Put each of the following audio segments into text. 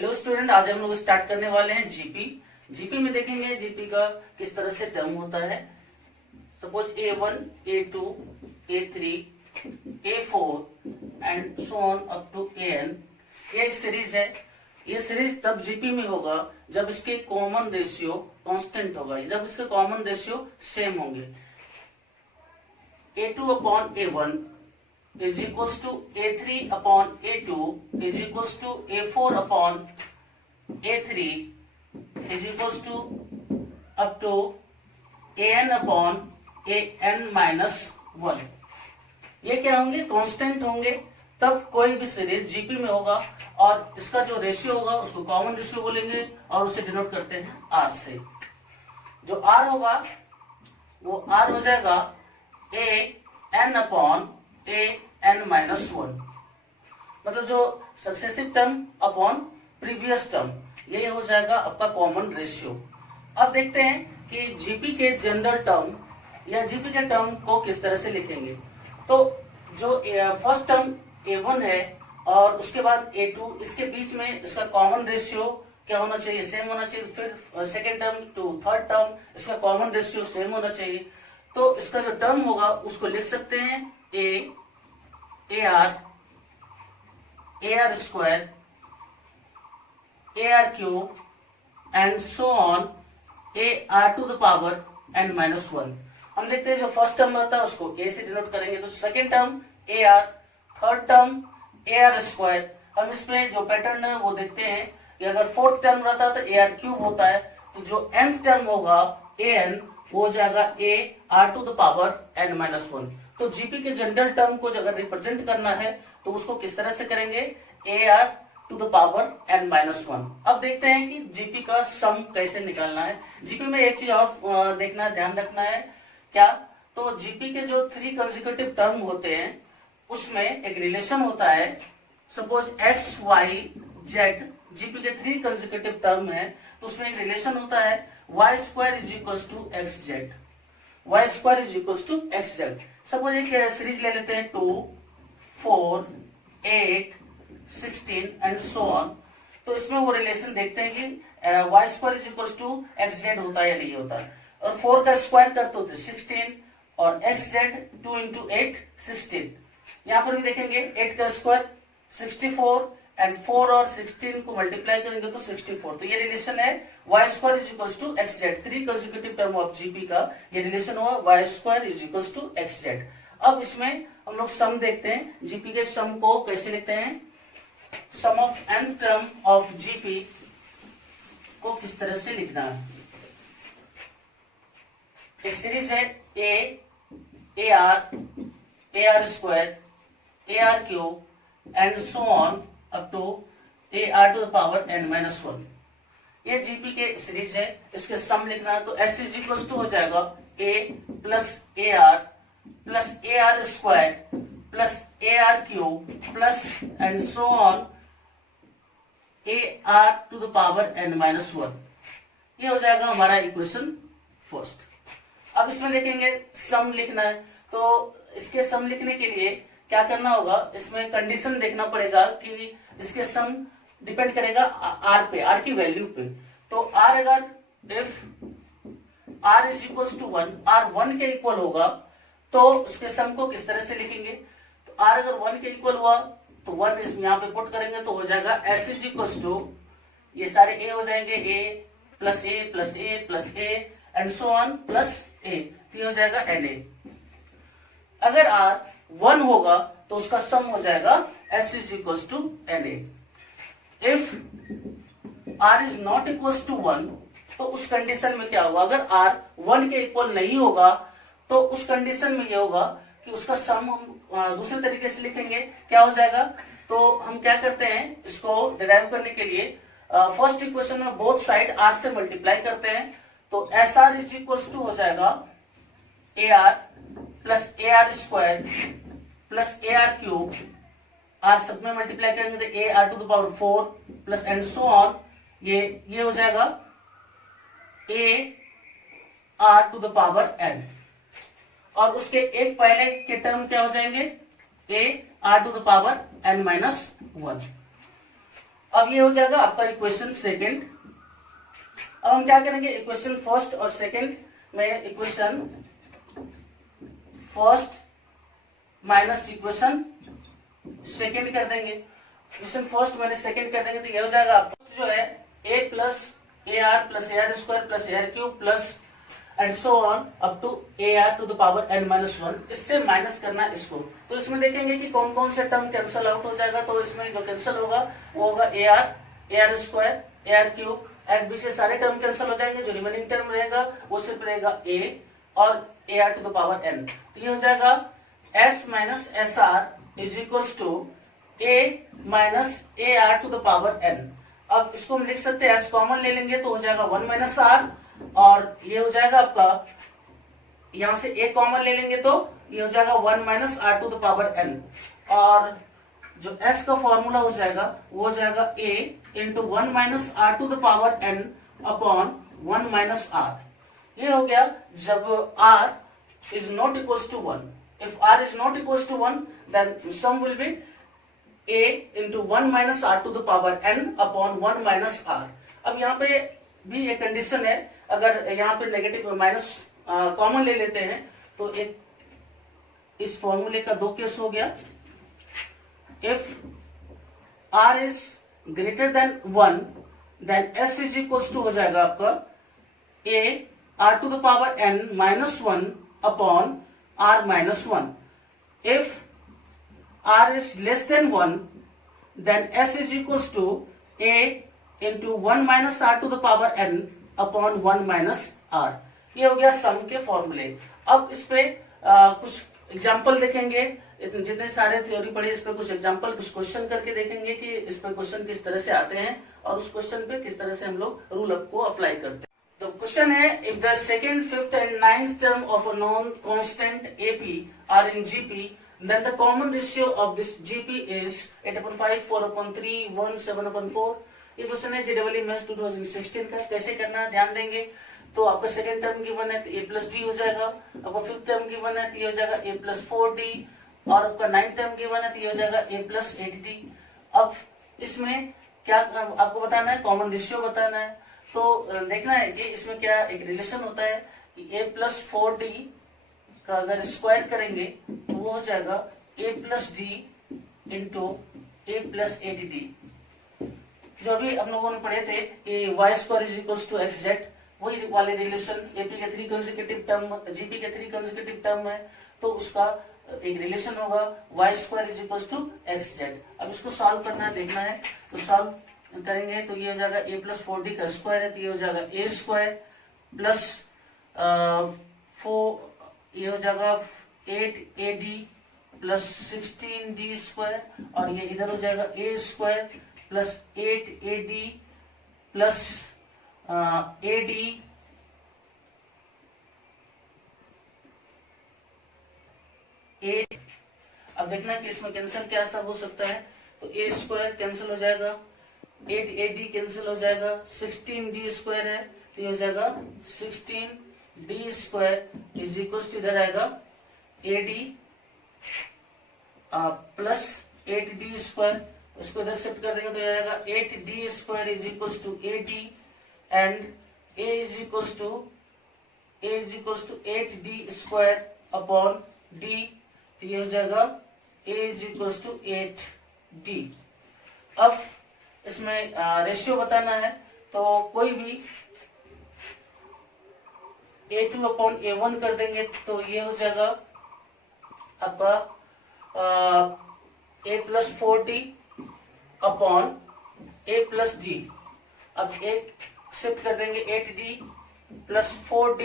Hello student, आज हम लोग स्टार्ट करने वाले हैं जीपी। जीपी में देखेंगे जीपी का किस तरह से टर्म होता है। Suppose A1, A2, A3, A4 and so on up to AN। ये सीरीज है। ये सीरीज तब जीपी में होगा जब इसके कॉमन रेशियो कांस्टेंट होगा, जब इसके कॉमन रेशियो सेम होंगे। A2 upon A1 is equals to A3 upon A2 is equals to A4 upon A3 is equals to up to AN upon AN minus 1। ये क्या होंगे? कांस्टेंट होंगे। तब कोई भी सीरीज जीपी में होगा और इसका जो रेशियो होगा उसको कॉमन रेशियो बोलेंगे और उसे डिनोट करते हैं आर से। जो आर होगा वो आर हो जाएगा AN अपॉन AN माइनस 1, मतलब जो successive term upon previous term, ये हो जाएगा आपका कॉमन रेशियो। अब देखते हैं कि जीपी के जनरल टर्म या जीपी के टर्म को किस तरह से लिखेंगे। तो जो फर्स्ट टर्म A1 है और उसके बाद A2, इसके बीच में इसका कॉमन रेशियो क्या होना चाहिए? सेम होना चाहिए। फिर second term to third term, इसका कॉमन रेशियो सेम होना चाहिए। तो इसका जो टर्म होगा उसको लिख सकते हैं AR square, AR cube and so on AR to the power n minus 1। हम देखते हैं जो फर्स्ट टर्म रहता है उसको A से डिनोट करेंगे, तो second term AR, third term AR square. हम इसमें जो पैटर्न है वो देखते हैं कि अगर फोर्थ टर्म रहता है तो AR क्यूब होता है, तो जो nth टर्म होगा AN वो हो जाएगा AR to the power n minus 1। तो जीपी के जनरल टर्म को अगर रिप्रेजेंट करना है तो उसको किस तरह से करेंगे? AR to the power n minus 1। अब देखते हैं कि जीपी का सम कैसे निकालना है। जीपी में एक चीज और देखना है, ध्यान रखना है क्या? तो जीपी के जो 3 कंसेक्यूटिव टर्म होते हैं उसमें एक रिलेशन होता है। Suppose x, y, z GP के 3 कंसेक्यूटिव टर्म है, तो उसमें एक रिलेशन होता है y square is equals to xz, y square is equals to xz। Suppose एक सीरीज ले लेते हैं 2, 4, 8, 16 एंड सो ऑन। तो इसमें वो रिलेशन देखते हैं कि y square is equals to xz होता है या नहीं होता। और 4 का स्क्वायर करते होते 16 और xz 2 इंटू 8 16। यहाँ पर भी देखेंगे 8 का स्क्वायर 64 एंड 4 और 16 को मल्टीप्लाई करेंगे तो 64। तो ये रिलेशन है y square is equals to xz। 3 consecutive term of GP का ये रिलेशन हुआ y square is equals to xz। अब इसमें हम लोग सम देखते हैं। जीपी के सम को कैसे लिखते हैं? Sum of n term of GP को किस तरह से लिखना है? एक सीरीज है AR square, AR cube and so on up to AR to the power n minus 1। ये जीपी के सीरीज है, इसके सम लिखना है। तो S इज इक्वल्स टू हो जाएगा A plus AR square plus AR cube plus and so on AR to the power n minus 1। ये हो जाएगा हमारा इक्वेशन फर्स्ट। अब इसमें देखेंगे सम लिखना है, तो इसके सम लिखने के लिए क्या करना होगा? इसमें कंडीशन देखना पड़ेगा कि इसके सम डिपेंड करेगा R पे, R की वैल्यू पे। तो R अगर if R is equals to 1, R 1 के इक्वल होगा तो उसके सम को किस तरह से लिखेंगे? तो R अगर 1 के इक्वल हुआ तो 1 इस यहाँ पे पुट करेंगे तो हो जाएगा S इज इक्वल्स टू, ये सारे A हो जाएंगे A plus A plus A plus A and so on plus A, ये हो जाएगा NA। अगर R 1 होगा तो उसका सम हो जाएगा S is equals to NA। If R is not equals to 1 तो उस कंडीशन में क्या होगा? अगर R 1 के इक्वल नहीं होगा तो उस कंडीशन में ये होगा कि उसका सम हम दूसरे तरीके से लिखेंगे। क्या हो जाएगा? तो हम क्या करते हैं, इसको डिराइव करने के लिए फर्स्ट इक्वेशन में बोथ साइड R से मल्टीप्लाई करते हैं। तो SR इज इक्वल्स टू हो जाएगा AR plus AR square plus AR cube, R सब में मल्टीप्लाई करेंगे तो AR to the power 4 plus and so on, ये हो जाएगा AR to the power n। और उसके एक पहले के टर्म क्या हो जाएंगे? AR to the power n minus 1। अब ये हो जाएगा आपका इक्वेशन सेकेंड। अब हम क्या करेंगे, इक्वेशन फर्स्ट और सेकेंड में equation first minus equation second कर देंगे। इक्वेशन फर्स्ट माइनस सेकेंड कर देंगे तो ये हो जाएगा आपका जो है a plus A R plus A R square plus A R cube plus and so on up to A R to the power n minus one. इससे माइनस करना है इसको, तो इसमें देखेंगे कि कौन कौन से टर्म कैंसिल आउट हो जाएगा। तो इसमें जो कैंसिल होगा वो होगा A R square, A R cube, and B से सारे टर्म कैंसिल हो जाएंगे। जो रिमेनिंग टर्म रहेगा वो सिर्फ रहेगा a और A R to the power n। तो ये हो जाएगा s minus S R is equals to a minus A R to the power n। अब इसको हम लिख सकते हैं s कॉमन ले लेंगे तो हो जाएगा 1 माइनस आर, और ये हो जाएगा आपका यहां से a कॉमन ले लेंगे तो ये हो जाएगा 1 minus R to the power n, और जो s का फॉर्मूला हो जाएगा वो हो जाएगा a into 1 minus R to the power n upon 1 minus R. ये हो गया जब r is not equals to 1। If r is not equals to 1 then sum will be a into 1 minus R to the power n upon 1 minus R. अब यहाँ पे भी एक condition है, अगर यहाँ पे नेगेटिव माइनस कॉमन ले लेते हैं तो एक इस फॉर्मूले का दो केस हो गया। If r is greater than 1 then s is equals to हो जाएगा आपका a r to the power n minus 1 upon r minus 1। If r is less than 1 then s is equals to a into 1 minus r to the power n upon 1 minus r। ये हो गया सम के फॉर्मूले। अब इस पे कुछ example देखेंगे, जितने सारे थ्योरी पढ़े इस पे कुछ एग्जांपल कुछ क्वेश्चन करके देखेंगे कि इस पे क्वेश्चन किस तरह से आते हैं और उस क्वेश्चन पे किस तरह से हम लोग रूल अप को अप्लाई करते हैं। तो क्वेश्चन है, if the second, fifth and ninth term of a non constant AP are in GP then the common ratio of this GP is 8/5, 4/3, 1, 7/4। ये क्वेश्चन है JEE मेंस 2016 का। कैसे करना है ध्यान देंगे। तो आपका सेकंड टर्म गिवन है तो a प्लस डी हो जाएगा, आपका फिफ्थ टर्म गिवन है तो ये हो जाएगा a प्लस 4d, और आपका नाइन्थ टर्म गिवन है तो ये हो जाएगा a प्लस 8d। अब इसमें क्या आपको बताना है, कॉमन रेशियो बताना है। तो देखना है कि इसमें क्या एक रिलेशन होता है कि a प्लस 4d का अगर स्क्वायर करेंगे तो वो हो जाएगा a plus D into A plus 8d। जो अभी हम लोगों ने पढ़े थे कि Y square is equal to X Z, वही वाले रिलेशन एपी के 3 कंसेक्यूटिव टर्म, जीपी के 3 कंसेक्यूटिव टर्म है तो उसका एक रिलेशन होगा Y square is equal to X Z. अब इसको सॉल्व करना है, देखना है। तो सॉल्व करेंगे तो ये हो जाएगा a प्लस 4d का स्क्वायर है तो ये हो जाएगा a स्क्वायर प्लस 4, ये हो जाएगा 8ad प्लस 16d स्क्वायर, और ये इधर हो जाएगा a square plus 8ad plus ad अब देखना कि इसमें कैंसिल क्या सब हो सकता है। तो a स्क्वायर कैंसिल हो जाएगा, 8ad कैंसिल हो जाएगा, 16d स्क्वायर है तो ये हो जाएगा 16d square is equal to इधर आएगा ad प्लस 8d स्क्वायर। इसको इधर शिफ्ट कर देंगे तो ये आएगा 8d square is equal to ad and a is equal to 8d square upon d, तो ये हो जाएगा a is equal to 8d। अब इसमें रेशियो बताना है तो कोई भी a2 अपॉन a1 कर देंगे तो ये हो जाएगा आपका a plus 4d upon a plus d। अब एक शिफ्ट कर देंगे 8d plus 4d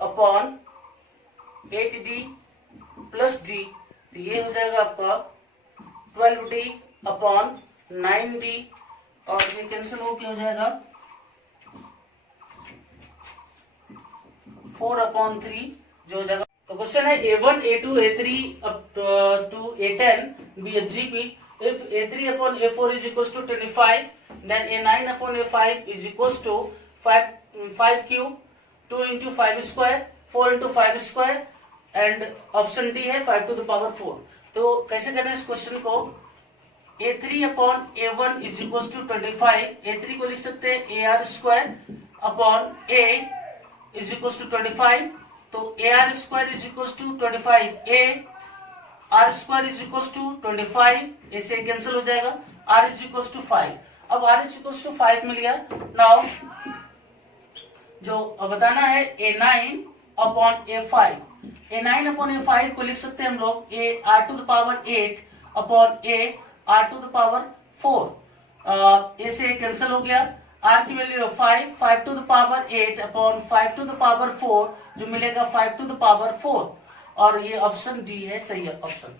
upon 8d plus d, तो ये हो जाएगा आपका 12d अपॉन 9d, और ये कैंसिल हो क्या हो जाएगा 4/3 जो हो जाएगा। तो क्वेश्चन है a1, a2, a3 up to a10 be a GP if a3 upon a4 is equals to 25 then a9 upon a5 is equals to 5 cube 2 into 5 square 4 into 5 square and option D है 5 to the power 4। तो कैसे करना है इस question को, A3 upon A1 is equal to 25। A3 को लिख सकते हैं AR square upon A is equal to 25। तो AR square is equal to 25, A R square is equal to 25, ऐसे कैंसिल हो जाएगा, R इज इक्वल टू 5। अब R इज इक्वल टू 5 मिल गया। नाउ जो बताना है A9 upon A5। A9 upon A5 को लिख सकते हैं हम लोग A R to the power 8 upon A R to the power 4। A से कैंसिल हो गया, R की वैल्यू है 5, 5 to the power 8 upon 5 to the power 4, जो मिलेगा 5 टू द पावर 4। और ये ऑप्शन डी है सही ऑप्शन।